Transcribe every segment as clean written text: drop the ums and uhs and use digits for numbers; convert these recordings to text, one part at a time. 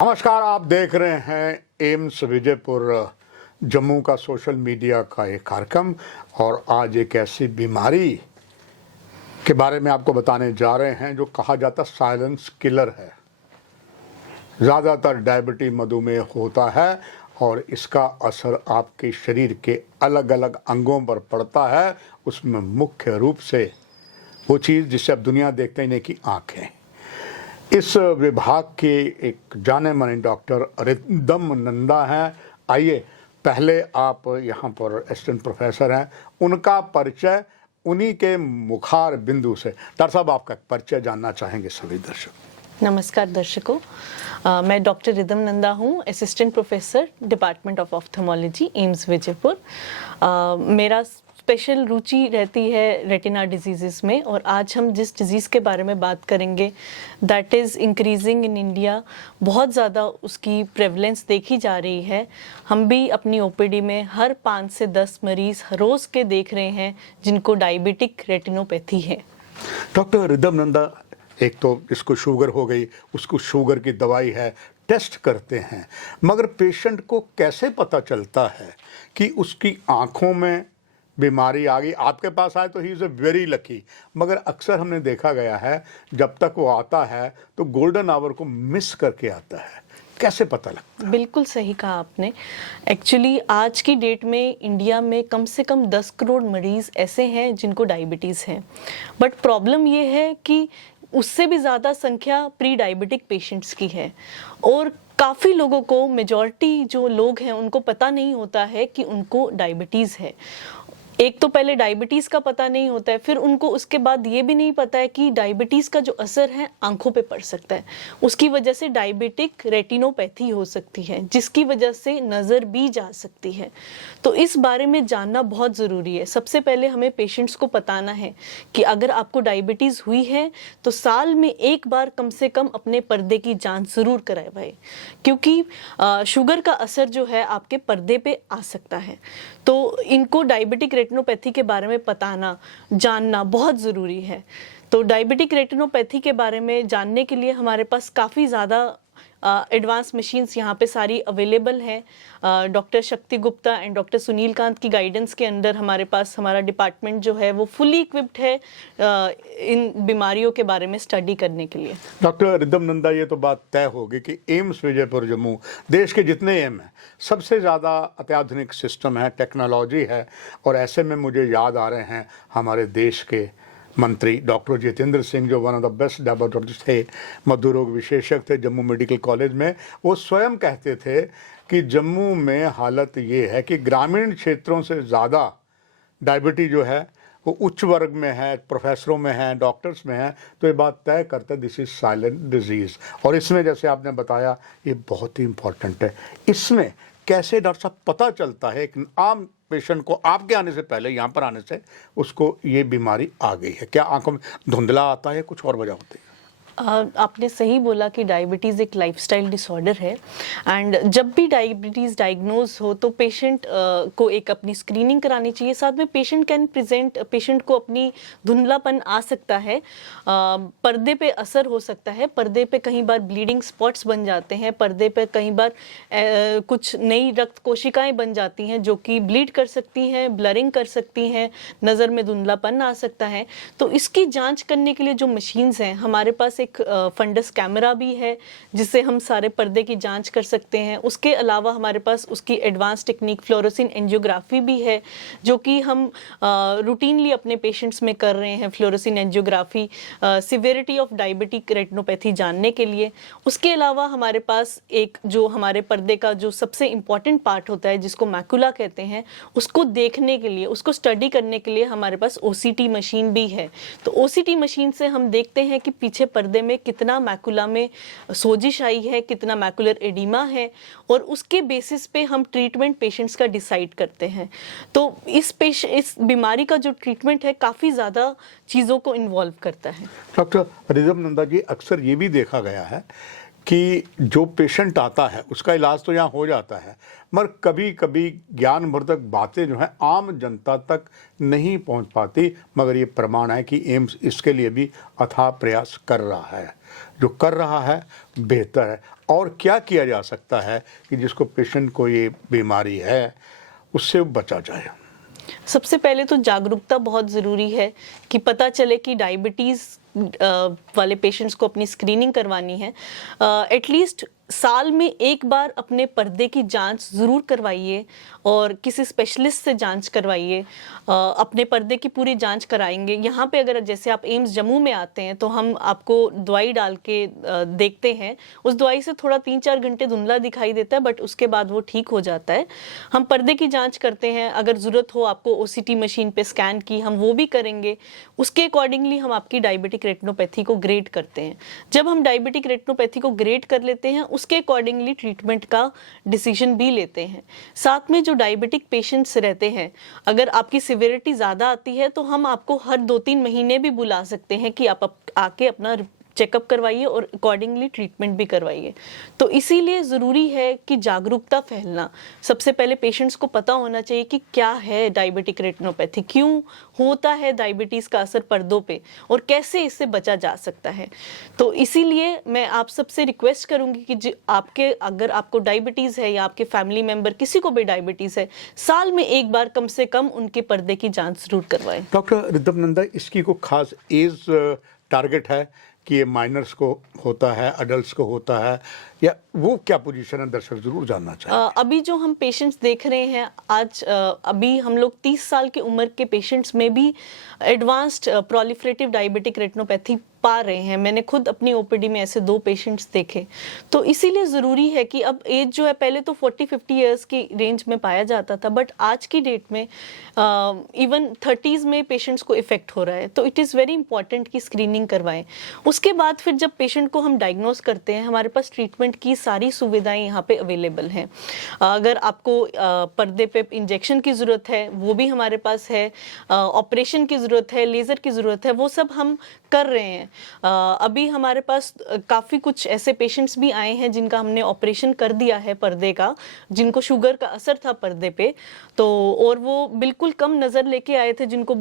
नमस्कार, आप देख रहे हैं एम्स विजयपुर जम्मू का सोशल मीडिया का एक कार्यक्रम। और आज एक ऐसी बीमारी के बारे में आपको बताने जा रहे हैं जो कहा जाता साइलेंस किलर है। ज़्यादातर डायबिटीज मधुमेह होता है और इसका असर आपके शरीर के अलग अलग अंगों पर पड़ता है। उसमें मुख्य रूप से वो चीज़ जिसे अब दुनिया देखते हैं कि आँखें। इस विभाग के एक जाने माने डॉक्टर रिदम नंदा हैं। आइए, पहले आप यहाँ पर असिस्टेंट प्रोफेसर हैं, उनका परिचय उन्हीं के मुखार बिंदु से। डॉक्टर साहब, आपका परिचय जानना चाहेंगे सभी दर्शक। नमस्कार दर्शकों, मैं डॉक्टर रिदम नंदा हूँ, assistant professor department of ophthalmology AIIMS Vijaypur. मेरा स्पेशल रुचि रहती है रेटिना डिजीज़ में, और आज हम जिस डिज़ीज़ के बारे में बात करेंगे that is increasing in India. बहुत ज़्यादा उसकी प्रेवलेंस देखी जा रही है। हम भी अपनी ओपीडी में हर 5 से 10 मरीज़ रोज़ के देख रहे हैं जिनको डायबिटिक रेटिनोपैथी है। डॉक्टर रिदम नंदा, एक तो इसको शुगर हो गई, उसको शुगर की दवाई है, टेस्ट करते हैं, मगर पेशेंट को कैसे पता चलता है कि उसकी आँखों में बीमारी आ गई? आपके पास आए तो he is a very lucky, मगर अक्सर हमने देखा गया है जब तक वो आता है तो गोल्डन आवर को मिस करके आता है। कैसे पता लगता है? बिल्कुल सही कहा आपने। एक्चुअली आज की डेट में इंडिया में कम से कम 10 करोड़ मरीज़ ऐसे हैं जिनको डायबिटीज़ है, बट प्रॉब्लम ये है कि उससे भी ज़्यादा संख्या प्री डायबिटिक पेशेंट्स की है। और काफ़ी लोगों को, मेजॉरिटी जो लोग हैं उनको पता नहीं होता है कि उनको डायबिटीज़ है। एक तो पहले डायबिटीज़ का पता नहीं होता है, फिर उनको उसके बाद ये भी नहीं पता है कि डायबिटीज़ का जो असर है आंखों पे पड़ सकता है। उसकी वजह से डायबिटिक रेटिनोपैथी हो सकती है, जिसकी वजह से नज़र भी जा सकती है। तो इस बारे में जानना बहुत ज़रूरी है। सबसे पहले हमें पेशेंट्स को बताना है कि अगर आपको डायबिटीज़ हुई है तो साल में एक बार कम से कम अपने पर्दे की जाँच ज़रूर करवाएं, क्योंकि शुगर का असर जो है आपके पर्दे पे आ सकता है। तो इनको डायबिटिक रेटिनोपैथी के बारे में जानना बहुत ज़रूरी है। तो डायबिटिक रेटिनोपैथी के बारे में जानने के लिए हमारे पास काफ़ी ज़्यादा एडवांस मशीन्स यहाँ पे सारी अवेलेबल हैं। डॉक्टर शक्ति गुप्ता एंड डॉक्टर सुनील कांत की गाइडेंस के अंडर हमारे पास हमारा डिपार्टमेंट जो है वो फुली इक्विप्ड है इन बीमारियों के बारे में स्टडी करने के लिए। डॉक्टर रिदम नंदा, ये तो बात तय होगी कि एम्स विजयपुर जम्मू, देश के जितने एम हैं सबसे ज़्यादा अत्याधुनिक सिस्टम है, टेक्नोलॉजी है। और ऐसे में मुझे याद आ रहे हैं हमारे देश के मंत्री डॉक्टर जितेंद्र सिंह, जो one of the best diabetologist थे, मधु रोग विशेषज्ञ थे जम्मू मेडिकल कॉलेज में। वो स्वयं कहते थे कि जम्मू में हालत ये है कि ग्रामीण क्षेत्रों से ज़्यादा डायबिटीज जो है वो उच्च वर्ग में है, प्रोफेसरों में है, डॉक्टर्स में है। तो ये बात तय करता है दिस इज़ साइलेंट डिजीज़। और इसमें जैसे आपने बताया ये बहुत ही इम्पोर्टेंट है। इसमें कैसे डॉक्टर साहब पता चलता है एक आम पेशेंट को, आपके आने से पहले, यहाँ पर आने से, उसको ये बीमारी आ गई है? क्या आंखों में धुंधला आता है, कुछ और वजह होती है? आपने सही बोला कि डायबिटीज़ एक लाइफस्टाइल डिसऑर्डर है। एंड जब भी डायबिटीज़ डायग्नोज हो तो पेशेंट को एक अपनी स्क्रीनिंग करानी चाहिए। साथ में पेशेंट को अपनी धुंधलापन आ सकता है, पर्दे पे असर हो सकता है, पर्दे पे कई बार ब्लीडिंग स्पॉट्स बन जाते हैं, पर्दे पे कई बार कुछ नई रक्त कोशिकाएं बन जाती हैं जो कि ब्लीड कर सकती हैं, ब्लरिंग कर सकती हैं, नज़र में धुंधलापन आ सकता है। तो इसकी जाँच करने के लिए जो मशीन्स हैं, हमारे पास एक फंडस कैमरा भी है जिससे हम सारे पर्दे की जांच कर सकते हैं। उसके अलावा हमारे पास उसकी एडवांस टेक्निक फ्लोरोसिन एंजियोग्राफी भी है, जो कि हम रूटीनली अपने पेशेंट्स में कर रहे हैं। Fluorescein angiography severity of diabetic retinopathy जानने के लिए। उसके अलावा हमारे पास एक जो हमारे पर्दे का जो सबसे इम्पॉर्टेंट पार्ट होता है जिसको मैकुला कहते हैं, उसको देखने के लिए, उसको स्टडी करने के लिए हमारे पास ओसीटी मशीन भी है। तो ओसीटी मशीन से हम देखते हैं कि पीछे पर्दे में कितना मैकुला में सोजिश आई है, कितना मैकुलर एडिमा है, और उसके बेसिस पे हम ट्रीटमेंट पेशेंट्स का डिसाइड करते हैं। तो इस बीमारी का जो ट्रीटमेंट है काफ़ी ज़्यादा चीज़ों को इन्वॉल्व करता है। डॉक्टर रिदम नंदा जी, अक्सर ये भी देखा गया है कि जो पेशेंट आता है उसका इलाज तो यहाँ हो जाता है, मगर कभी कभी ज्ञानवर्धक बातें जो हैं आम जनता तक नहीं पहुँच पाती। मगर ये प्रमाण है कि एम्स इसके लिए भी अथाह प्रयास कर रहा है। जो कर रहा है बेहतर है। और क्या किया जा सकता है कि जिसको पेशेंट को ये बीमारी है उससे बचा जाए? सबसे पहले तो जागरूकता बहुत ज़रूरी है कि पता चले कि डायबिटीज़ वाले पेशेंट्स को अपनी स्क्रीनिंग करवानी है। एटलीस्ट साल में एक बार अपने पर्दे की जांच ज़रूर करवाइए और किसी स्पेशलिस्ट से जांच करवाइए। अपने पर्दे की पूरी जांच कराएंगे। यहाँ पे अगर जैसे आप एम्स जम्मू में आते हैं तो हम आपको दवाई डाल के देखते हैं। उस दवाई से थोड़ा 3-4 घंटे धुंधला दिखाई देता है, बट उसके बाद वो ठीक हो जाता है। हम पर्दे की जांच करते हैं। अगर ज़रूरत हो आपको ओसीटी मशीन पे स्कैन की, हम वो भी करेंगे। उसके अकॉर्डिंगली हम आपकी डायबिटिक रेटिनोपैथी को ग्रेड करते हैं। जब हम डायबिटिक रेटिनोपैथी को ग्रेड कर लेते हैं, उसके अकॉर्डिंगली ट्रीटमेंट का डिसीजन भी लेते हैं। साथ में जो डायबिटिक पेशेंट्स रहते हैं, अगर आपकी सिवियरिटी ज़्यादा आती है तो हम आपको हर 2-3 महीने भी बुला सकते हैं कि आप आके अपना चेकअप करवाइए और अकॉर्डिंगली ट्रीटमेंट भी करवाइए। तो इसीलिए ज़रूरी है कि जागरूकता फैलना। सबसे पहले पेशेंट्स को पता होना चाहिए कि क्या है डायबिटिक रेटिनोपैथी, क्यों होता है डायबिटीज़ का असर पर्दों पे और कैसे इससे बचा जा सकता है। तो इसीलिए मैं आप सबसे रिक्वेस्ट करूंगी कि अगर आपको डायबिटीज़ है या आपके फैमिली मेम्बर किसी को भी डायबिटीज़ है, साल में एक बार कम से कम उनके पर्दे की जाँच ज़रूर करवाएं। डॉक्टर रिद्धम नंदा, इसकी कोई खास एज टारगेट है कि ये माइनर्स को होता है, अडल्ट्स को होता है, या वो क्या पोजीशन है, दर्शक जरूर जानना चाहिए। अभी जो हम पेशेंट्स देख रहे हैं आज, अभी हम लोग 30 साल की उम्र के पेशेंट्स में भी एडवांस्ड प्रोलिफरेटिव डायबिटिक रेटिनोपैथी पा रहे हैं। मैंने खुद अपनी ओपीडी में ऐसे 2 पेशेंट्स देखे। तो इसीलिए ज़रूरी है कि अब एज जो है, पहले तो 40-50 ईयर्स की रेंज में पाया जाता था, बट आज की डेट में इवन 30s में पेशेंट्स को इफेक्ट हो रहा है। तो इट इज़ वेरी इंपॉर्टेंट कि स्क्रीनिंग करवाएं। उसके बाद फिर जब पेशेंट को हम डायग्नोज करते हैं, हमारे पास ट्रीटमेंट की सारी सुविधाएं यहाँ पे अवेलेबल हैं। अगर आपको पर्दे पे इंजेक्शन की ज़रूरत है, वो भी हमारे पास है। ऑपरेशन की ज़रूरत है, लेज़र की ज़रूरत है, वो सब हम कर रहे हैं। अभी हमारे पास काफ़ी कुछ ऐसे पेशेंट्स भी आए हैं जिनका हमने ऑपरेशन कर दिया है पर्दे का, जिनको शुगर का असर था पर्दे पे, तो और वो बिल्कुल कम नज़र लेके आए थे, जिनको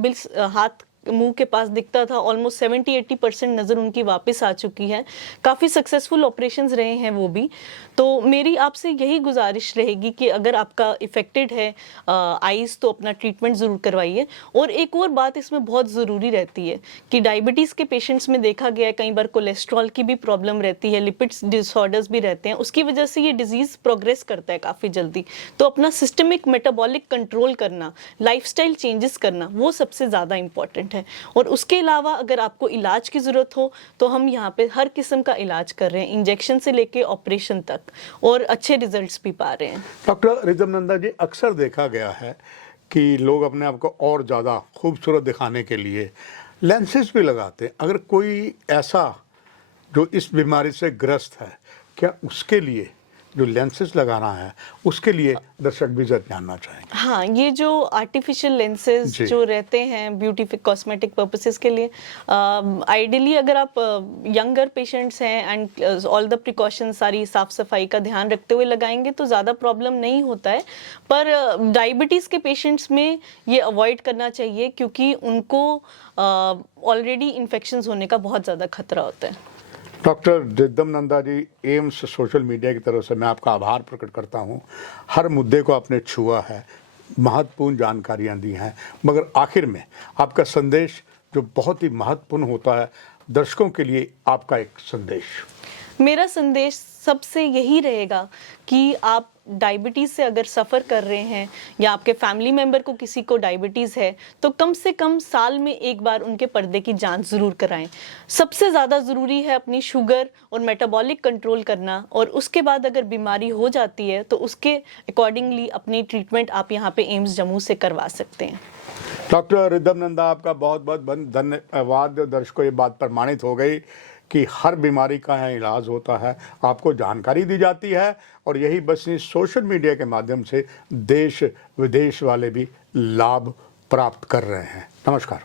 हाथ मुंह के पास दिखता था। ऑलमोस्ट 70-80% नज़र उनकी वापस आ चुकी है। काफ़ी सक्सेसफुल ऑपरेशंस रहे हैं वो भी। तो मेरी आपसे यही गुजारिश रहेगी कि अगर आपका इफेक्टेड है आईज, तो अपना ट्रीटमेंट ज़रूर करवाइए। और एक और बात इसमें बहुत ज़रूरी रहती है कि डायबिटीज़ के पेशेंट्स में देखा गया है कई बार कोलेस्ट्रॉल की भी प्रॉब्लम रहती है, लिपिड्स डिसऑर्डर्स भी रहते हैं। उसकी वजह से ये डिजीज़ प्रोग्रेस करता है काफ़ी जल्दी। तो अपना सिस्टमिक मेटाबॉलिक कंट्रोल करना, लाइफस्टाइल चेंजेस करना, वो सबसे ज़्यादा इंपॉर्टेंट है। और उसके अलावा अगर आपको इलाज की ज़रूरत हो तो हम यहाँ पे हर किस्म का इलाज कर रहे हैं, इंजेक्शन से लेके ऑपरेशन तक, और अच्छे रिजल्ट्स भी पा रहे हैं। डॉक्टर रिद्धम नंदा जी, अक्सर देखा गया है कि लोग अपने आप को और ज़्यादा खूबसूरत दिखाने के लिए लेंसेज भी लगाते हैं। अगर कोई ऐसा जो इस बीमारी से ग्रस्त है, क्या उसके लिए जो लेंसेज लगाना है, उसके लिए दर्शक भी जरूर जानना चाहेंगे? हाँ, ये जो आर्टिफिशियल लेंसेज जो रहते हैं ब्यूटीफिक कॉस्मेटिक पर्पसेस के लिए, आइडियली अगर आप यंगर पेशेंट्स हैं एंड ऑल द प्रिकॉशन, सारी साफ सफाई का ध्यान रखते हुए लगाएंगे तो ज़्यादा प्रॉब्लम नहीं होता है। पर डायबिटीज़ के पेशेंट्स में ये अवॉइड करना चाहिए, क्योंकि उनको ऑलरेडी इन्फेक्शंस होने का बहुत ज़्यादा खतरा होता है। Doctor Ridham Nanda ji, AIIMS social media की तरफ से मैं आपका आभार प्रकट करता हूं। हर मुद्दे को आपने छुआ है, महत्वपूर्ण जानकारियां दी हैं, मगर आखिर में आपका संदेश जो बहुत ही महत्वपूर्ण होता है, दर्शकों के लिए आपका एक संदेश। मेरा संदेश सबसे यही रहेगा कि आप डायबिटीज़ से अगर सफ़र कर रहे हैं या आपके फैमिली मेम्बर को किसी को डायबिटीज़ है, तो कम से कम साल में एक बार उनके पर्दे की जांच ज़रूर कराएं। सबसे ज़्यादा ज़रूरी है अपनी शुगर और मेटाबॉलिक कंट्रोल करना, और उसके बाद अगर बीमारी हो जाती है तो उसके अकॉर्डिंगली अपनी ट्रीटमेंट आप यहाँ पे एम्स जम्मू से करवा सकते हैं। डॉक्टर रिद्धम नंदा, आपका बहुत बहुत धन्यवाद। दर्शकों, ये बात प्रमाणित हो गई कि हर बीमारी का यहाँ इलाज होता है, आपको जानकारी दी जाती है, और यही बस सोशल मीडिया के माध्यम से देश विदेश वाले भी लाभ प्राप्त कर रहे हैं। नमस्कार।